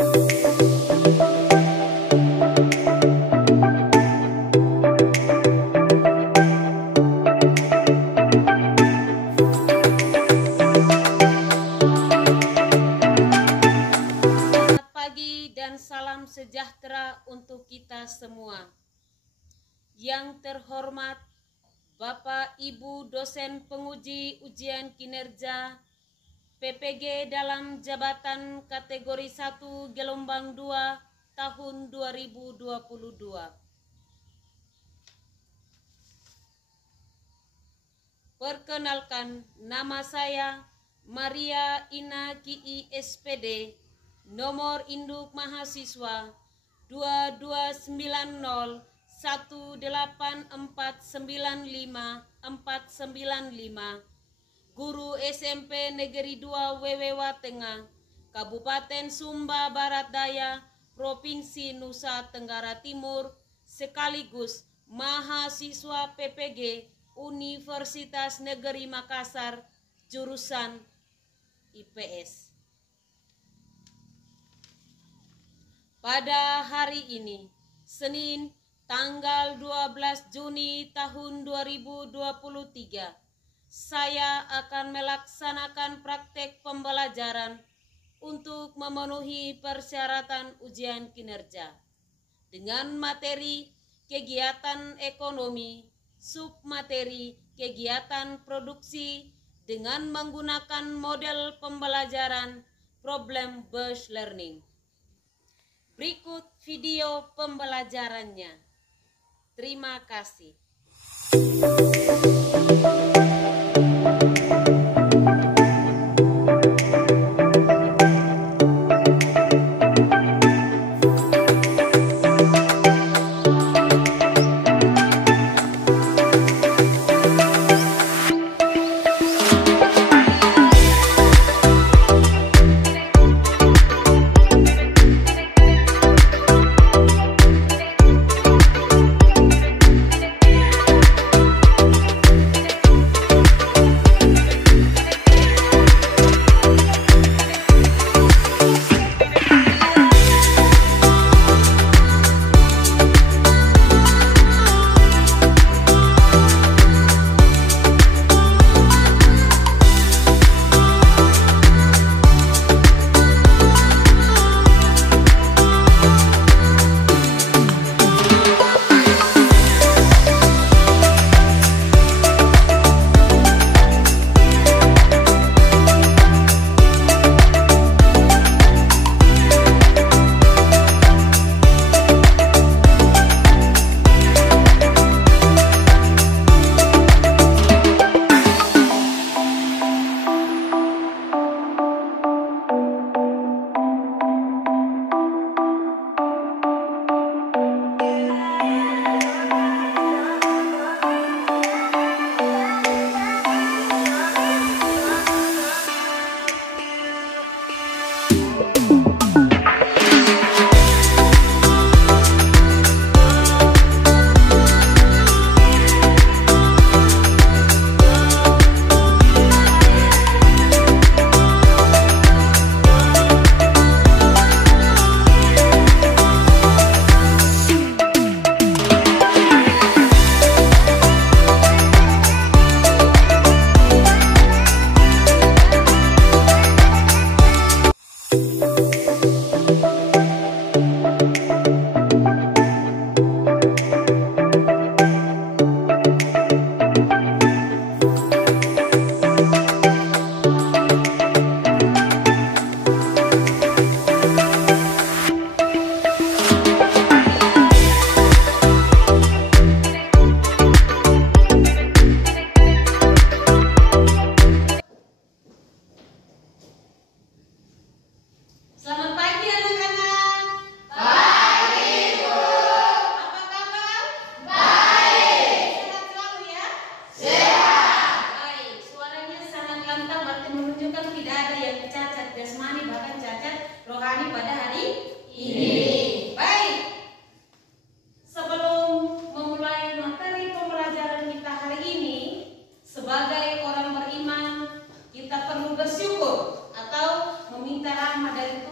Salam sejahtera untuk kita semua. Yang terhormat Bapak Ibu dosen penguji ujian kinerja PPG dalam jabatan kategori 1 gelombang 2 tahun 2022. Perkenalkan, nama saya Maria Ina Ki SPD, nomor induk mahasiswa 229018495495, guru SMP Negeri 2 Wewewa Tengah, Kabupaten Sumba Barat Daya, Provinsi Nusa Tenggara Timur, sekaligus mahasiswa PPG Universitas Negeri Makassar, jurusan IPS. Pada hari ini, Senin, tanggal 12 Juni tahun 2023, saya akan melaksanakan praktek pembelajaran untuk memenuhi persyaratan ujian kinerja dengan materi kegiatan ekonomi, submateri kegiatan produksi dengan menggunakan model pembelajaran problem-based learning. Berikut video pembelajarannya. Terima kasih.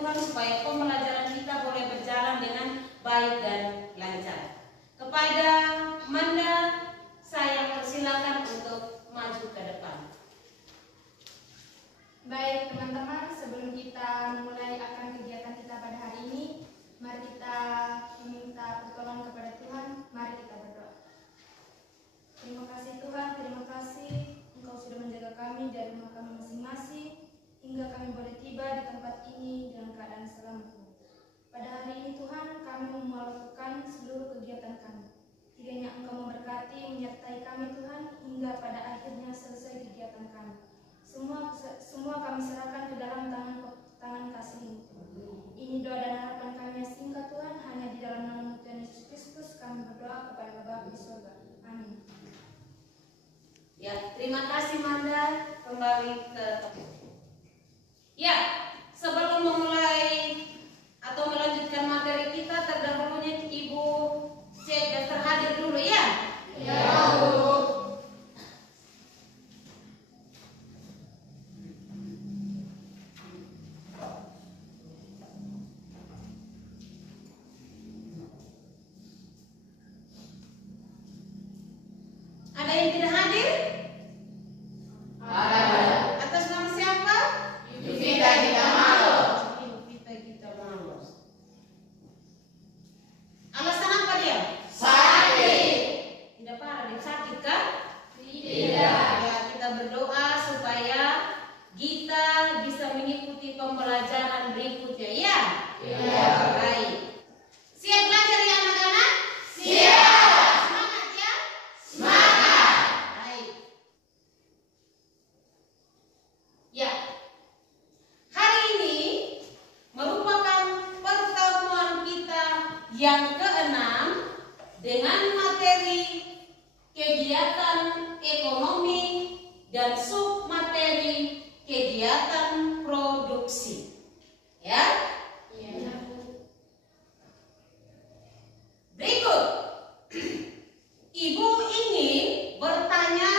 Tuhan supaya pembelajaran baik dan lancar. Kepada Manda, saya persilakan untuk maju ke depan. Baik teman-teman, sebelum kita memulai akan kegiatan kita pada hari ini, mari kita meminta pertolongan kepada Tuhan. Mari kita berdoa. Terima kasih Tuhan, terima kasih Engkau sudah menjaga kami dari rumah kami masing-masing hingga kami boleh tiba di tempat ini dalam keadaan selamat. Pada hari ini Tuhan, kami mau melakukan seluruh kegiatan kami. Kiranya Engkau memberkati, menyertai kami Tuhan hingga pada akhirnya selesai kegiatan kami. Semua kami serahkan ke dalam tangan kasih-Mu. Ini doa dan harapan kami yang singkat Tuhan, hanya di dalam nama Tuhan Yesus Kristus kami berdoa kepada Bapa di surga. Amin. Ya, terima kasih Manda. Kembali ke topik. Ya, sebelum memulai atau melanjutkan materi kita, terdahulunya Ibu cek daftar hadir dulu ya. Ya, Bu. Ada yang tidak hadir? Ada. Atas nama siapa? Ibu Vita Gita Malo. Ibu Vita Gita Malo. Alasan apa dia? Sakit. Tidak parah, dia sakit kan? Tidak. Ya, kita berdoa supaya Gita bisa mengikuti pembelajaran berikutnya ya. Iya. Baik. Siap belajar ya anak-anak? Siap. Semangat ya. Semangat. Baik. Ya. Hari ini merupakan pertemuan kita yang keenam dengan materi kegiatan ekonomi dan submateri kegiatan produksi. Ya. Iya. Berikut. Ibu ingin bertanya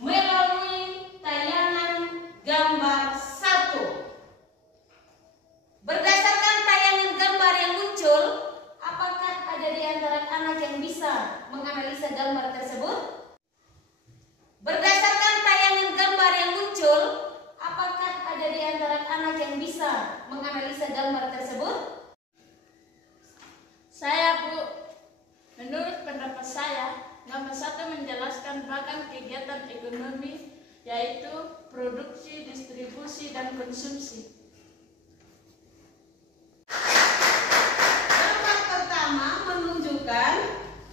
melalui tayangan gambar 1. Berdasarkan tayangan gambar yang muncul, apakah ada di antara anak yang bisa menganalisa gambar tersebut? Berdasarkan tayangan gambar yang muncul, apakah ada di antara anak yang bisa menganalisa gambar tersebut? Saya, Bu, menurut pendapat saya, nomor 1 menjelaskan ragam kegiatan ekonomi, yaitu produksi, distribusi, dan konsumsi. Gambar pertama menunjukkan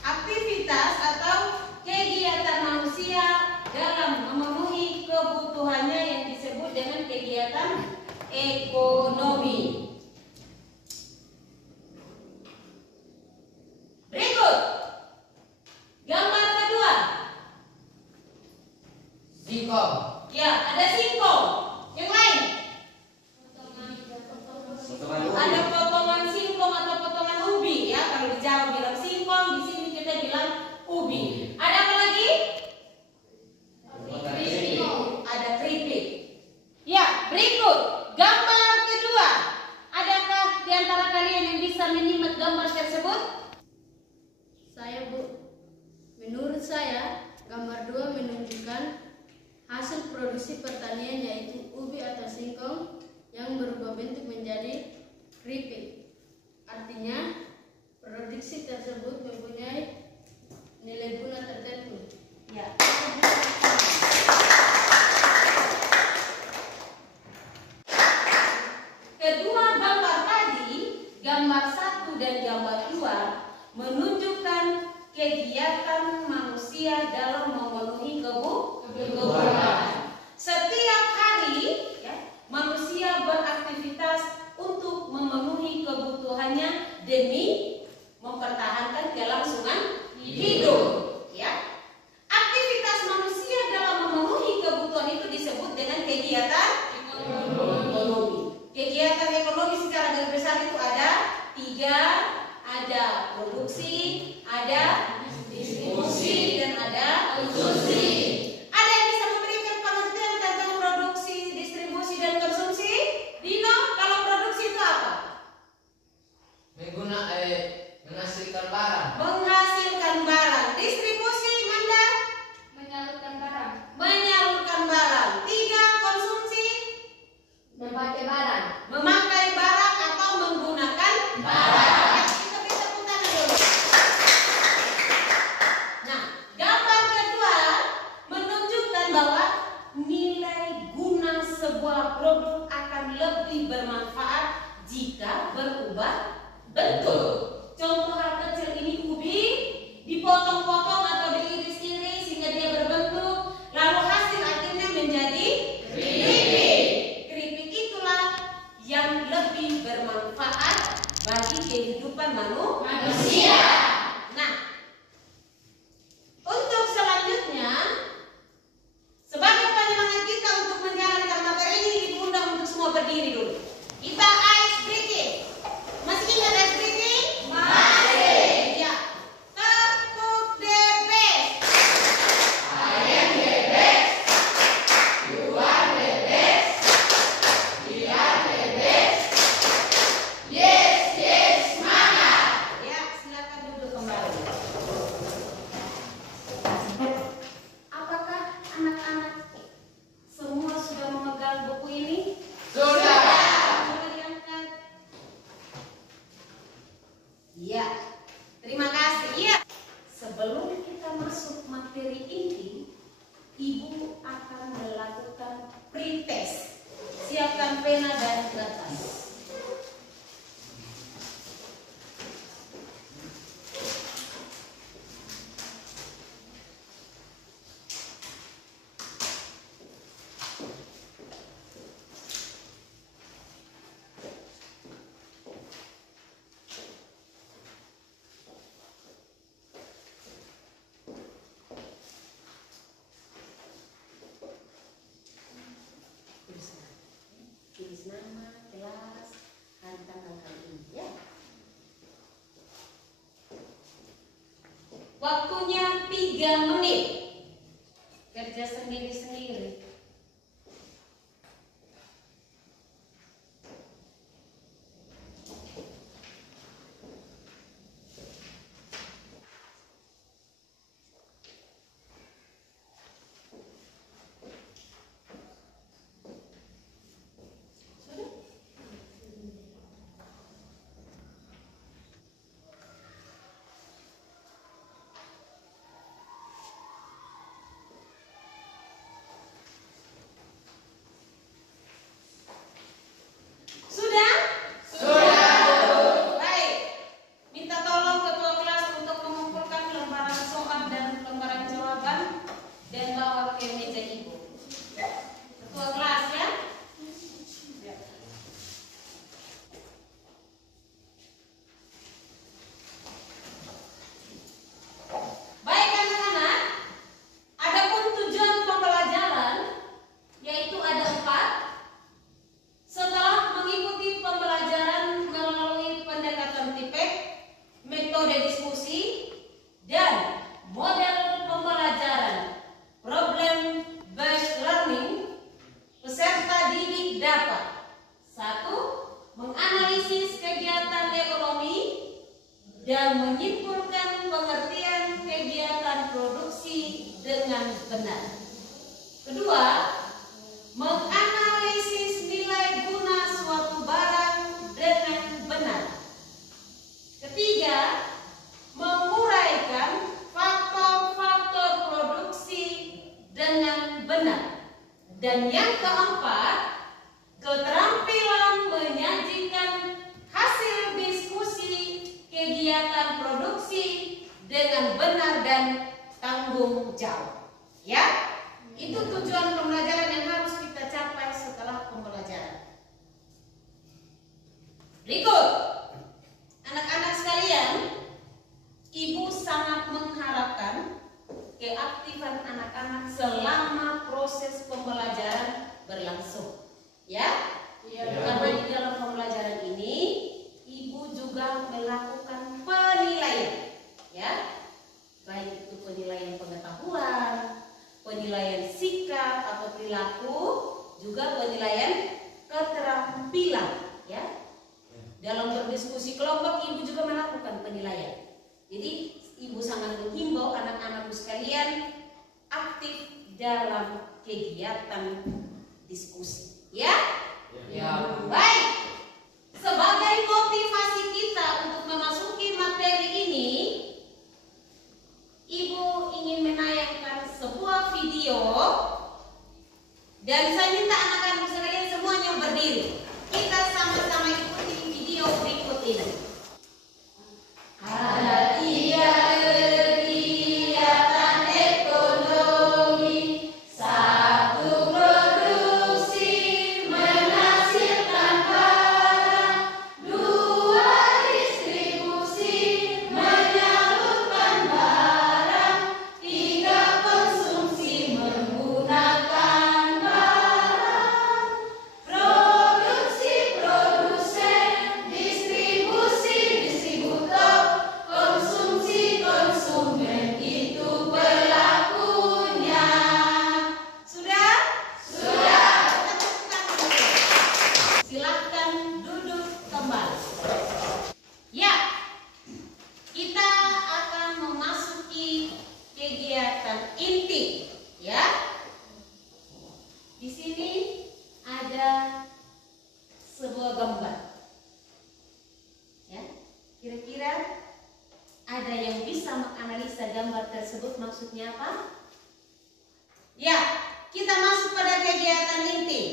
aktivitas atau kegiatan manusia dalam memenuhi kebutuhannya yang disebut dengan kegiatan ekonomi. Berikut gambar kedua. Singkong. Ya, ada singkong. Yang lain? Ada potongan singkong atau potongan ubi ya. Kalau di Jawa bilang singkong, di sini kita bilang ubi. Ada apa lagi? Ada keripik. Ya, berikut gambar kedua. Adakah di antara kalian yang bisa menyimak gambar tersebut? Saya, Bu, menurut saya, gambar 2 menunjukkan hasil produksi pertanian, yaitu ubi atau singkong yang berubah bentuk menjadi keripik. Artinya, produksi tersebut mempunyai nilai guna tertentu. Ya. Kedua gambar tadi, gambar 1 dan gambar 2 menunjukkan kegiatan manusia dalam memenuhi kebutuhan. Setiap hari ya, manusia beraktivitas untuk memenuhi kebutuhannya demi mempertahankan kelangsungan hidup. Ya. Aktivitas manusia dalam memenuhi kebutuhan itu disebut dengan kegiatan ekonomi. Kegiatan ekonomi secara garis besar itu ada 3, ada produksi, ada distribusi, dan ada konsumsi. Ada yang bisa memberikan pengertian tentang produksi, distribusi, dan konsumsi? Dino, kalau produksi itu apa? Memakai barang atau menggunakan barang. Ya, kita beri tepuk tangan dulu. Nah, gambar kedua menunjukkan bahwa nilai guna sebuah produk akan lebih bermanfaat jika berubah bentuk. Contoh hal kecil ini ubi dipotong-potong atau diiris-iris sehingga dia berbentuk, lalu hasil akhirnya menjadi keripik. Keripik itulah yang lebih bermanfaat bagi kehidupan manusia. Nah, untuk selanjutnya, sebagai penyemangat kita untuk menjalankan materi ini, diundang untuk semua berdiri dulu. Kita ice breathing. Masih ingat ice breathing? Masih. Ya. Tepuk the best. I am the best. You are the best. We are the best. Yes, yes, semangat. Ya, silakan duduk kembali. Apakah anak-anak semua sudah memegang buku ini? Sudah. Coba diangkat. Iya. Terima kasih. Iya. Sebelum kita masuk materi inti, Ibu akan melakukan pretest. Siapkan pena dan kertas. Tulis nama, kelas, hari tanggal hari ini ya. Waktunya 3 menit. Kerja sendiri-sendiri. dan menyimpulkan pengertian kegiatan produksi dengan benar. Kedua, menganalisis nilai guna suatu barang dengan benar. Ketiga, menguraikan faktor-faktor produksi dengan benar. Dan yang keempat, keterampilan menyajikan hasil diskusi kegiatan produksi dengan benar dan tanggung jawab. Ya, itu tujuan pembelajaran yang harus kita capai setelah pembelajaran. Berikut, anak-anak sekalian, Ibu sangat mengharapkan keaktifan anak-anak selama proses pembelajaran berlangsung. Ya, karena di dalam pembelajaran ini Ibu juga melakukan penilaian, ya, baik itu penilaian pengetahuan, penilaian sikap atau perilaku, juga penilaian keterampilan, ya. Dalam berdiskusi kelompok Ibu juga melakukan penilaian. Jadi Ibu sangat menghimbau anak-anakku sekalian aktif dalam kegiatan diskusi, ya. Ya. Baik. Sebagai motivasi kita untuk memasuki materi ini, Ibu ingin menayangkan sebuah video dan saya minta anak-anak sekalian semuanya berdiri. Kita sama-sama ikuti video berikut ini. Ada 3 kegiatan ekonomi, 1 produksi menghasilkan barang, 2 distribusi menyalurkan barang, 3 konsumsi menggunakan barang. Produksi produsen, distribusi distributor, konsumsi konsumen, itu berlakunya. Sudah? Sudah. Silahkan duduk kembali. Ya, kita akan memasuki kegiatan inti. Ya, di sini ada sebuah gambar. Ya, kira-kira ada yang bisa menganalisa gambar tersebut maksudnya apa? Ya, kita masuk pada kegiatan inti.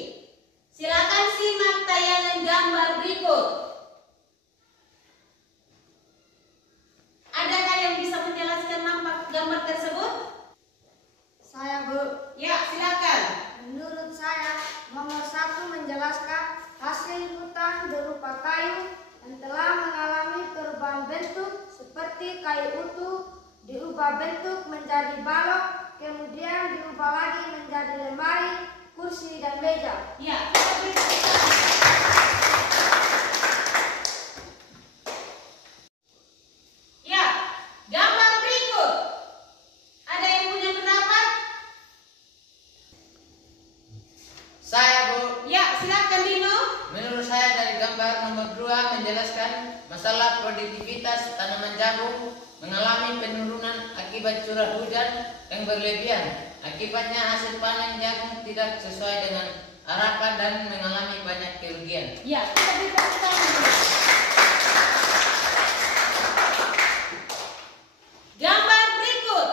Silakan simak tayangan gambar berikut. Adakah yang bisa menjelaskan nampak gambar tersebut? Saya, Bu. Ya, silakan. Menurut saya, nomor 1 menjelaskan hasil hutan berupa kayu yang telah mengalami perubahan bentuk seperti kayu utuh, diubah bentuk menjadi balok, kemudian diubah lagi menjadi lemari, kursi, dan meja. Ya, kita beri tepuk tangan. Ya, gambar berikut. Ada yang punya pendapat? Saya, Bu. Ya, silakan Dino. Menurut saya dari gambar nomor 2 menjelaskan masalah produktivitas tanaman jagung mengalami penurunan akibat curah hujan yang berlebihan. Akibatnya hasil panen jagung tidak sesuai dengan harapan dan mengalami banyak kerugian. Ya, kita beri tepuk tangan. Gambar berikut.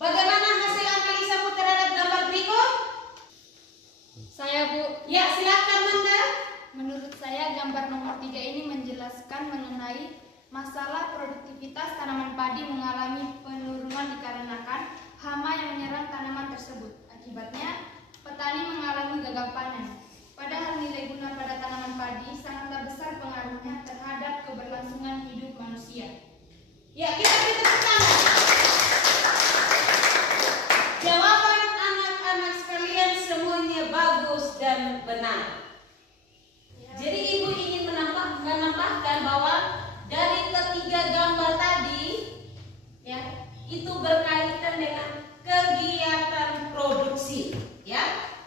Bagaimana hasil analisamu terhadap gambar berikut? Saya, Bu. Ya, silakan Manda. Menurut saya, gambar nomor 3 ini menjelaskan mengenai masalah produktivitas tanaman padi mengalami penurunan dikarenakan hama yang menyerang tanaman tersebut. Akibatnya, petani mengalami gagal panen. Padahal nilai guna pada tanaman padi sangatlah besar pengaruhnya terhadap keberlangsungan hidup manusia. Ya, kita beri tepuk tangan. Jawaban anak-anak sekalian semuanya bagus dan benar. Jadi Ibu ingin menambahkan bahwa dari ketiga gambar tadi, ya, itu berkaitan dengan kegiatan produksi. Ya,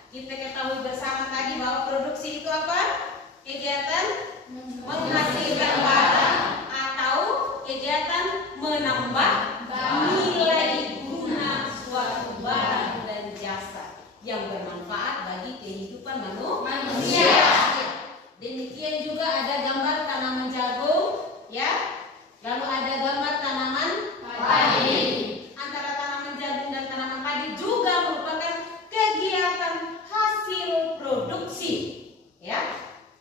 kita ketahui bersama tadi bahwa produksi itu apa? Kegiatan menghasilkan barang atau kegiatan menambah nilai guna suatu barang dan jasa yang bermanfaat bagi kehidupan manusia. Demikian juga ada gambar tanaman jagung, ya. Lalu ada gambar tanaman padi. Antara tanaman jagung dan tanaman padi juga merupakan kegiatan hasil produksi, ya.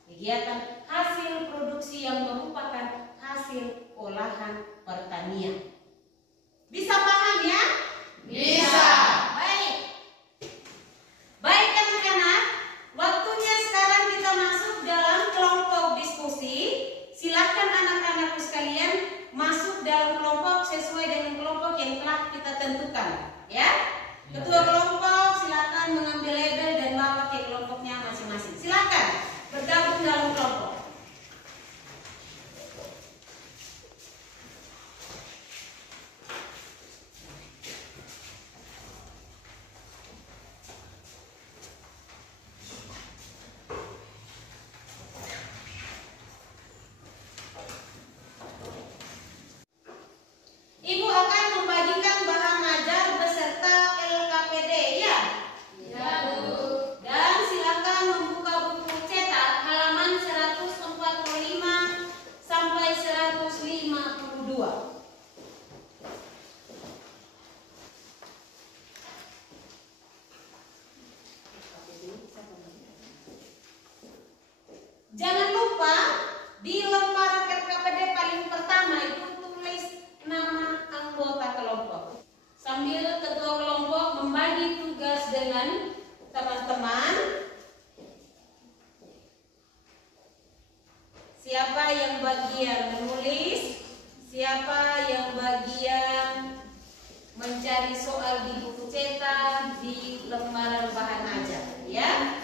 Kegiatan hasil produksi yang merupakan hasil olahan pertanian. Bisa paham ya? Bisa. Baik. Baik anak-anak, waktunya sekarang kita masuk dalam kelompok diskusi. Silakan anak-anakku sekalian masuk dalam kelompok sesuai dengan kelompok yang telah kita tentukan, ya. Ketua kelompok silakan mengambil label dan bawa ke kelompoknya masing-masing. Silakan bergabung dalam kelompok. Siapa yang bagian menulis? Siapa yang bagian mencari soal di buku cetak di lembaran bahan ajar, ya?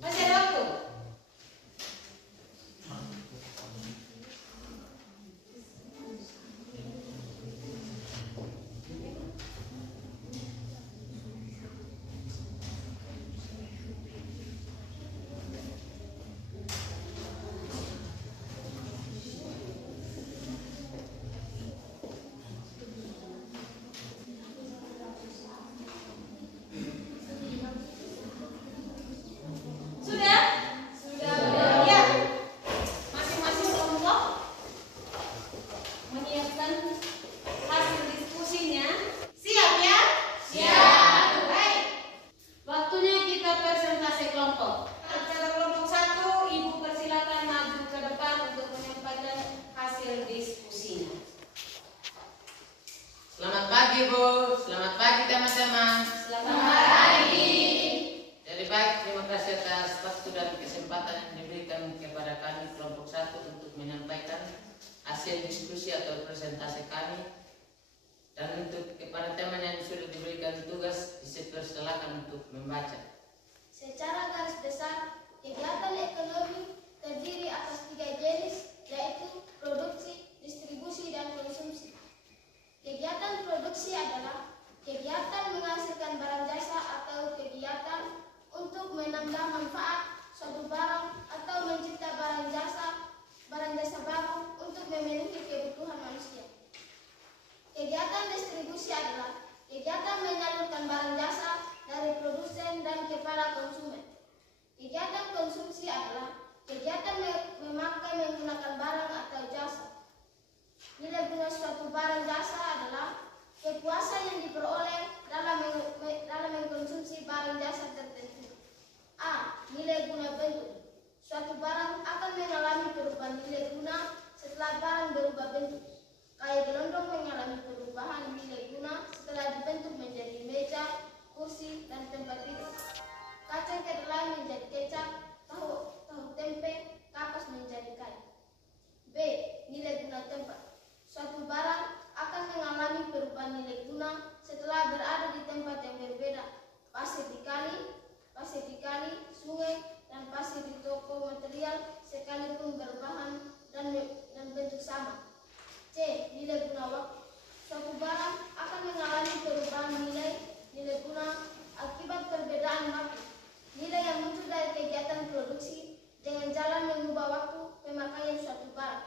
Masih ada waktu? Sudah? Ya. Masing-masing kelompok menyiapkan hasil diskusinya. Siap ya? Siap. Baik. Waktunya kita presentasi kelompok. Pada kelompok 1, Ibu persilakan maju ke depan untuk menyampaikan hasil diskusinya. Selamat pagi Bu, selamat pagi teman-teman. Selamat pagi. Jadi baik, terima kasih atas waktu dan kesempatan yang diberikan kepada kami kelompok 1 untuk menyampaikan hasil diskusi atau presentasi kami. Dan untuk kepada teman yang sudah diberikan tugas, dipersilakan untuk membaca. Secara garis besar, kegiatan ekonomi terdiri atas 3 jenis, yaitu produksi, distribusi, dan konsumsi. Kegiatan produksi adalah kegiatan menghasilkan barang jasa atau kegiatan untuk menambah manfaat suatu barang atau mencipta barang jasa baru untuk memenuhi kebutuhan manusia. Kegiatan distribusi adalah kegiatan menyalurkan barang jasa dari produsen dan kepada konsumen. Kegiatan konsumsi adalah kegiatan memakai menggunakan barang atau jasa. Nilai guna suatu barang jasa adalah kepuasan yang diperoleh dalam mengkonsumsi barang jasa tertentu. A. Nilai guna bentuk. Suatu barang akan mengalami perubahan nilai guna setelah barang berubah bentuk. Kayu gelondong mengalami perubahan nilai guna setelah dibentuk menjadi meja, kursi, dan tempat tidur. Kacang kedelai menjadi kecap, tahu tempe, kapas menjadi kayu. B. Nilai guna tempat. Suatu barang akan mengalami perubahan nilai guna setelah berada di tempat yang berbeda. Pasir di kali, sungai, dan pasir di toko material sekalipun berbahan dan bentuk sama. C. Nilai guna waktu. Suatu barang akan mengalami perubahan nilai guna akibat perbedaan waktu. Nilai yang muncul dari kegiatan produksi dengan jalan mengubah waktu pemakaian suatu barang.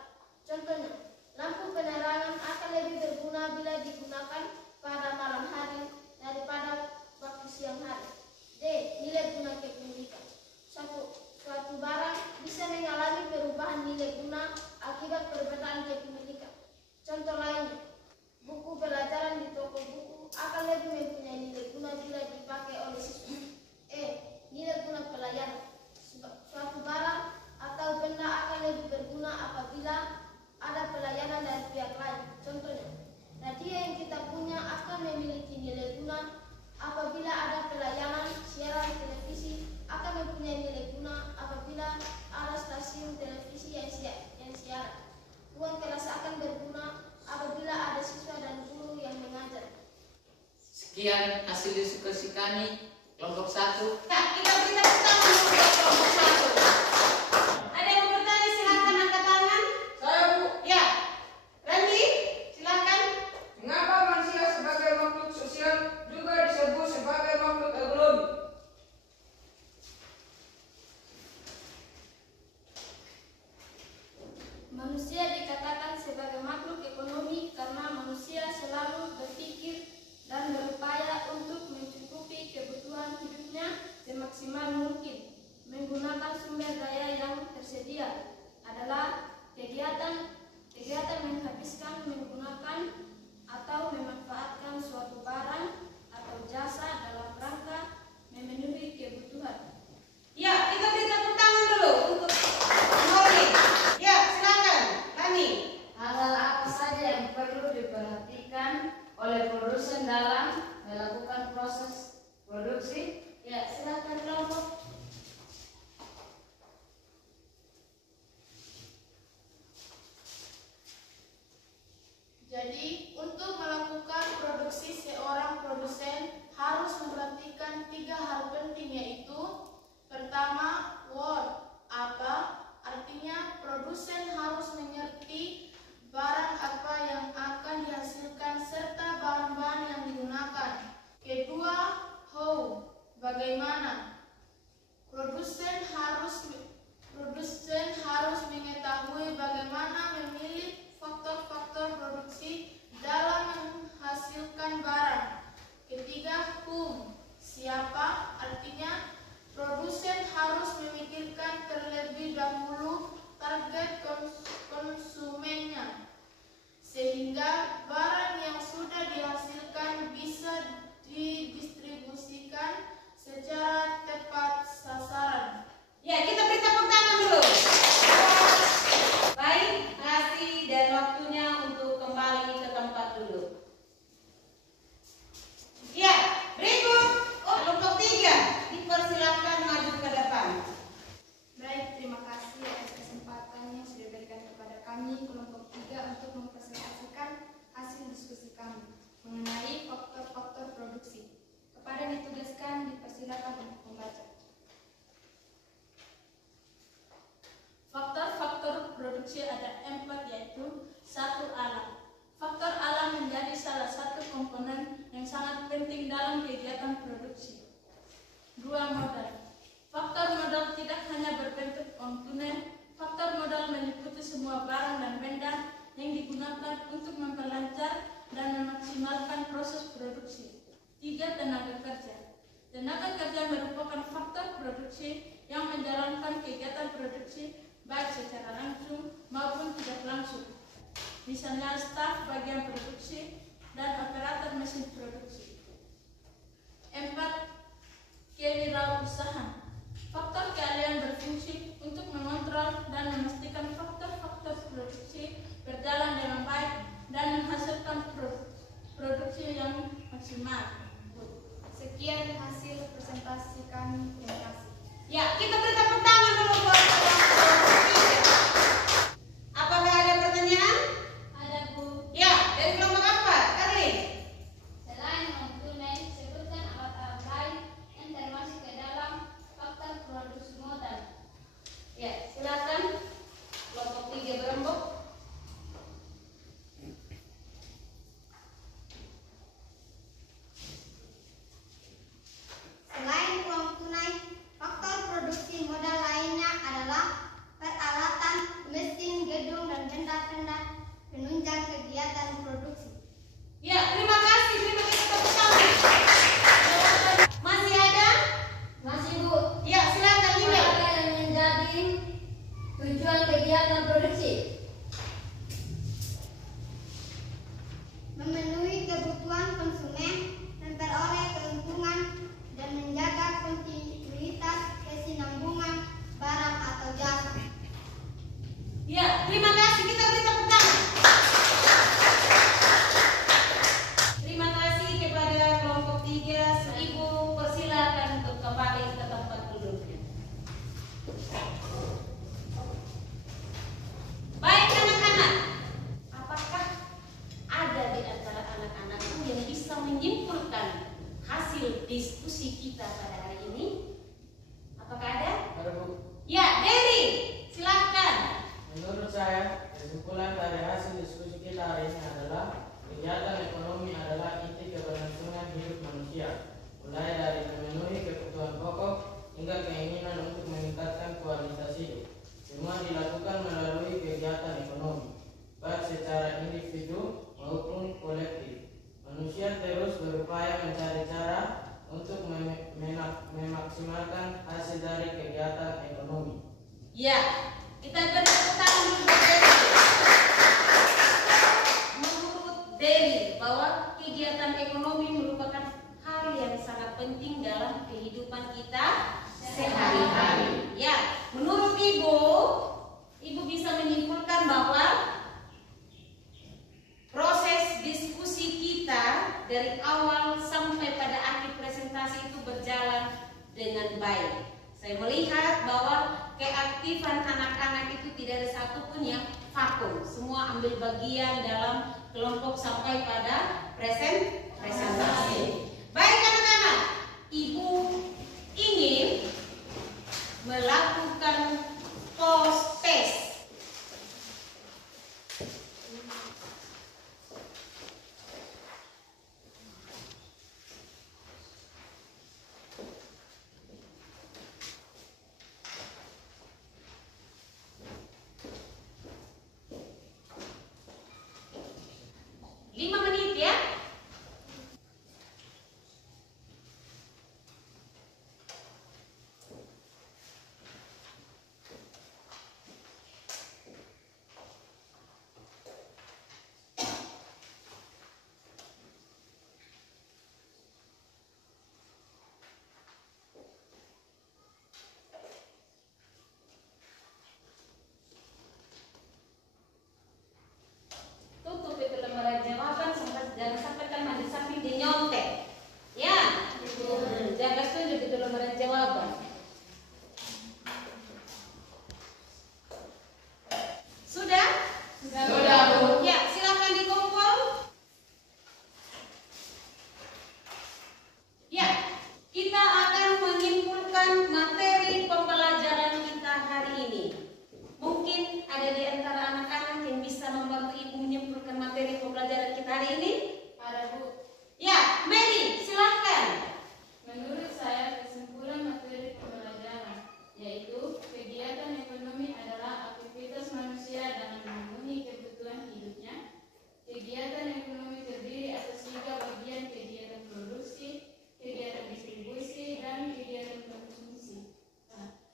Contohnya, lampu penerangan akan lebih berguna bila digunakan pada malam hari daripada waktu siang hari. D. Nilai guna kepemilikan. Suatu barang bisa mengalami perubahan nilai guna akibat perbedaan kepemilikan. Contoh lainnya, buku pelajaran di toko buku akan lebih mempunyai nilai guna bila dipakai oleh siswa. E. Nilai guna pelayanan. Suatu barang atau benda akan lebih Demikian hasil diskusi kami kelompok 1. Ya, kita beri tepuk tangan dulu buat kelompok 1. Ada yang mau bertanya silakan angkat tangan. Saya, Bu. Ya, Randy silakan. Mengapa manusia sebagai makhluk sosial juga disebut sebagai makhluk ekonomi? Manusia dikatakan sebagai makhluk ekonomi karena manusia selalu berpikir dan berupaya untuk mencukupi kebutuhan hidupnya semaksimal mungkin. Menggunakan sumber daya yang tersedia adalah kegiatan menghabiskan, menggunakan atau memanfaatkan suatu barang atau jasa dalam rangka memenuhi kebutuhan. Ya, kita beri tepuk tangan dulu untuk Nori. Ya, silakan, Rani. Hal-hal apa saja yang perlu diperhatikan oleh produsen dalam melakukan proses produksi? Ya, silakan kelompok. Jadi, untuk melakukan produksi seorang produsen harus memperhatikan 3 hal penting, yaitu pertama, what, apa, artinya produsen harus mengerti barang apa yang akan dihasilkan serta bahan-bahan yang digunakan. Kedua, how, bagaimana. Produsen harus mengetahui bagaimana memilih faktor-faktor produksi dalam menghasilkan barang. Ketiga, whom, siapa, artinya produsen harus memikirkan terlebih dahulu target konsumennya, sehingga barang yang sudah dihasilkan bisa didistribusikan secara tepat sasaran. Ya, kita beri tepuk tangan dulu. Baik, kasih dan waktunya untuk kembali ke tempat dulu. Ya, berikut kelompok 3 dipersilakan maju ke depan. Baik, terima kasih atas kesempatan yang sudah diberikan kepada kami kelompok 3 untuk mempresentasikan hasil diskusi kami mengenai faktor-faktor produksi. Kepada yang ditugaskan dipersilakan untuk membaca. Faktor-faktor produksi ada 4, yaitu 1. Alam. Faktor alam menjadi salah satu komponen yang sangat penting dalam kegiatan produksi. 2. Modal. Faktor modal tidak hanya berbentuk uang tunai. Faktor modal meliputi semua barang dan benda yang digunakan untuk memperlancar dan memaksimalkan proses produksi. 3. Tenaga kerja. Tenaga kerja merupakan faktor produksi yang menjalankan kegiatan produksi baik secara langsung maupun tidak langsung. Misalnya staf bagian produksi dan operator mesin produksi. 4. Kewirausahaan. Faktor keahlian berfungsi untuk mengontrol dan memastikan faktor-faktor produksi berjalan dengan baik dan menghasilkan produksi yang maksimal. Sekian hasil presentasi kami. Terima kasih. Ya, kita beri tepuk tangan dulu buat kelompok 3. Apakah ada pertanyaan? Ada, Bu. Ya, dari kelompok apa? Karlin. Selain uang tunai, sebutkan alat-alat lain yang termasuk ke dalam faktor produksi modal. Ya, silakan. Kelompok 3 berembuk. Selain uang tunai, faktor produksi modal lainnya adalah peralatan, mesin, gedung, dan benda-benda penunjang kegiatan produksi. Ya, terima kasih. Terima kasih tepuk tangan. Masih ada? Masih, Bu. Ya, silakan Linda. Apa yang menjadi tujuan kegiatan produksi? Memenuhi kebutuhan konsumen, memperoleh keuntungan, dan menjaga kontinuitas kesinambungan barang atau jasa. Ya, terima kasih. Kita beri tepuk tangan. Terima kasih kepada kelompok 3. Ibu persilakan untuk kembali ke tempat duduknya. Baik. Ya, Derry, silakan. Menurut saya, kesimpulan dari hasil diskusi kita hari ini adalah kegiatan ekonomi adalah inti keberlangsungan hidup manusia, mulai dari memenuhi kebutuhan pokok hingga keinginan untuk meningkatkan kualitas hidup. Semua dilakukan melalui kegiatan ekonomi, baik secara individu maupun kolektif. Manusia terus berupaya mencari cara untuk memaksimalkan hasil dari kegiatan ekonomi. Ya, kita bertepuk tangan dulu buat Derry. Menurut Derry bahwa kegiatan ekonomi merupakan hal yang sangat penting dalam kehidupan kita sehari-hari. Ya, menurut Ibu bisa menyimpulkan bahwa proses diskusi kita dari awal sampai pada akhir presentasi itu berjalan dengan baik. Saya melihat bahwa keaktifan anak-anak itu tidak ada satupun yang vakum. Semua ambil bagian dalam kelompok sampai pada presentasi. Baik anak-anak, Ibu ingin melakukan post test. Tutup itu lembaran jawaban, jangan sampai kan di samping dia nyontek. Ya, jaga tunjuk itu lembaran jawaban. Sudah? Sudah, Bu. Ya, silakan dikumpul. Ya, kita akan menyimpulkan materi pembelajaran kita hari ini. Mungkin ada di antara anak-anak yang bisa membantu Ibu menyimpulkan materi pembelajaran kita hari ini? Ada, Bu. Ya, Mary, silahkan. Menurut saya, kesimpulan materi pembelajaran yaitu kegiatan ekonomi adalah aktivitas manusia dalam memenuhi kebutuhan hidupnya. Kegiatan ekonomi terdiri atas 3 bagian: kegiatan produksi, kegiatan distribusi, dan kegiatan konsumsi.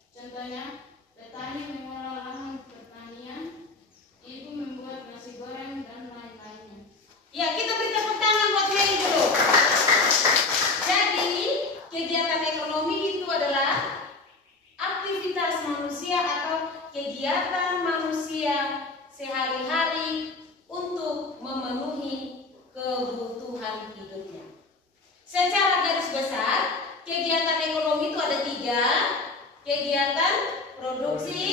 Contohnya, petani mengolah lahan pertanian, ibu membuat nasi goreng, dan lain-lainnya. Ya, kita beri tepuk tangan buat Mary dulu. Jadi, kegiatan ekonomi itu adalah aktivitas manusia atau kegiatan manusia sehari-hari untuk memenuhi kebutuhan hidupnya. Secara garis besar, kegiatan ekonomi itu ada 3: kegiatan produksi,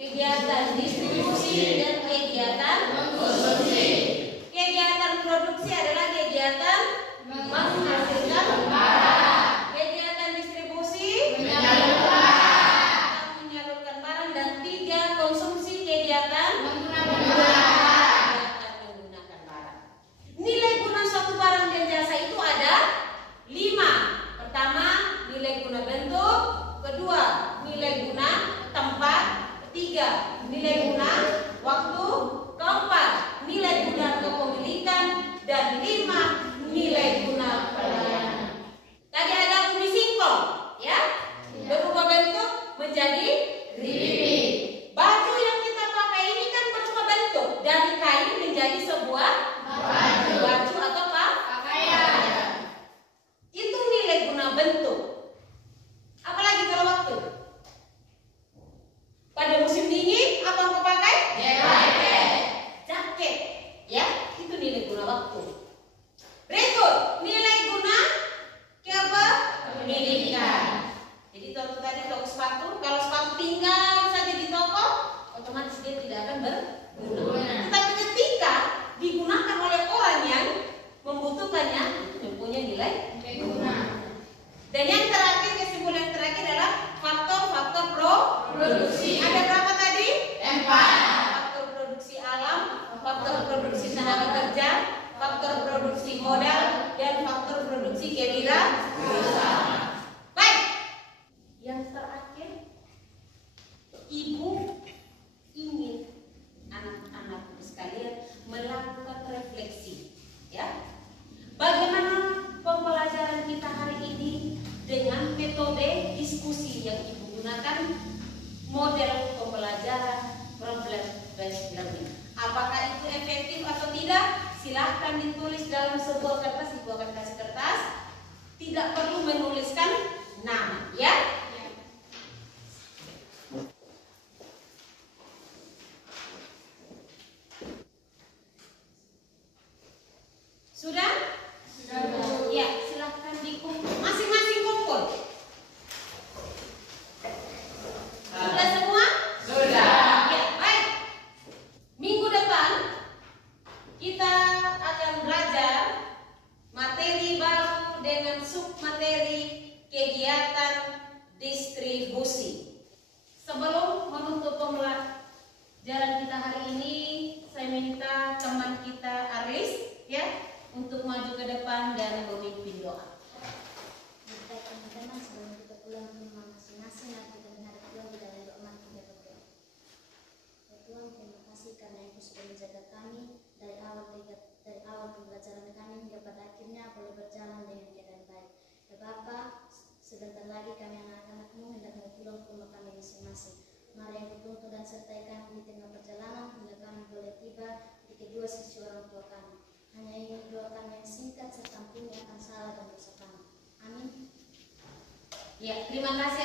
kegiatan distribusi, dan kegiatan konsumsi. Kegiatan produksi adalah kegiatan menghasilkan barang. Kegiatan distribusi menyalurkan barang, dan 3 konsumsi, kegiatan menggunakan barang. Nilai guna suatu barang dan jasa itu ada 5. Pertama, nilai guna bentuk. Kedua, nilai guna tempat. 3, nilai guna waktu. 4, nilai guna kepemilikan. Dan 5, nilai guna pelayanan. Tadi ada umi singkong, ya, berubah bentuk menjadi ribet. Baju yang kita pakai ini kan berubah bentuk dari kain menjadi sebuah baju atau pakaian. Itu nilai guna bentuk. Apalagi kalau waktu. Pada musim dingin apa yang pakai? Jaket. Ya, itu nilai guna waktu. Berikut nilai guna kepemilikan. Jadi contoh tadi toko sepatu, kalau sepatu tinggal saja di toko, otomatis dia tidak akan berguna. Tapi ketika digunakan oleh orang yang membutuhkannya, itu mempunyai nilai guna. Dan yang terakhir, kesimpulan yang terakhir adalah faktor-faktor produksi. maju ke depan dan memimpin doa. Baik teman-teman, sebelum kita pulang ke rumah masing-masing, mari kita menghadap Tuhan di dalam doa mari kita berdoa. Ya Tuhan, terima kasih karena Ibu sudah menjaga kami dari awal pembelajaran kami hingga pada akhirnya boleh berjalan dengan keadaan baik. Ya Bapa, sebentar lagi kami anak-anakmu hendak mau pulang ke rumah kami masing-masing. Mari yang tuntun dan sertai kami di tengah perjalanan hingga kami boleh tiba di kedua sisi orang tua kami. Hanya ingin doa kami yang singkat serta ampuni akan salah dan dosa kami. Amin. Ya, terima kasih